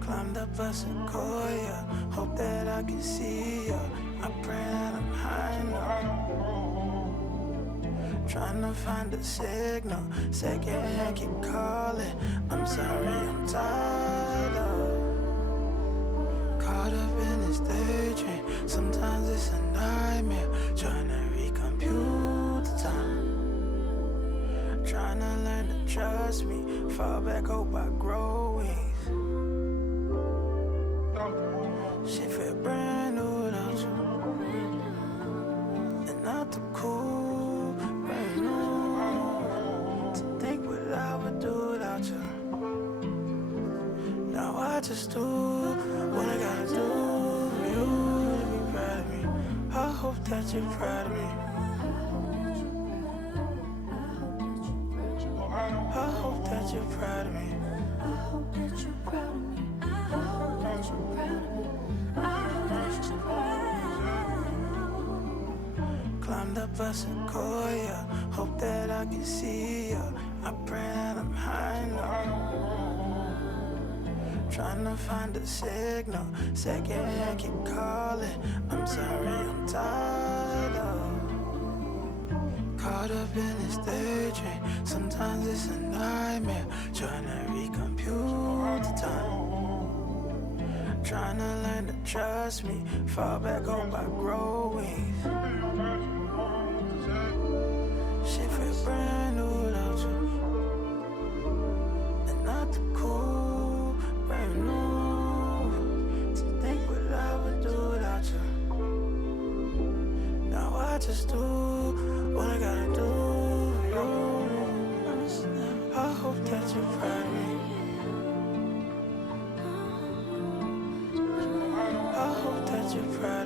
Climbed up a sequoia, hope that I can see ya. I pray that I'm high enough. Trying to find a signal, secondhand keep calling. I'm sorry, I'm tired of caught up in this daydream. Sometimes it's a nightmare, trying to recompute the time. Trying to learn to trust me, fall back, hope I grow wings. Shit feel brand new without you, and not too cool, brand new. To think what I would do without you. Now I just do what I gotta do for you to be proud of me. I hope that you're proud of me. I hope that you're proud of me. I hope that you're proud of me. I hope that you're proud of me. I hope that you're proud. Climbed up a sequoia, hope that I can see ya. I pray that I'm high enough. Trying to find a signal, secondhand keep calling. I'm sorry, I'm tired of caught up in this daydream. Sometimes it's a nightmare, trying to recompute the time. Trying to learn to trust me, fall back, hope I grow wings. Shit feel brand new without you, and not too cool, brand new. To think what I would do without you. Now I just do what I gotta do for you. I hope that you're proud of me. I hope that you're proud of me.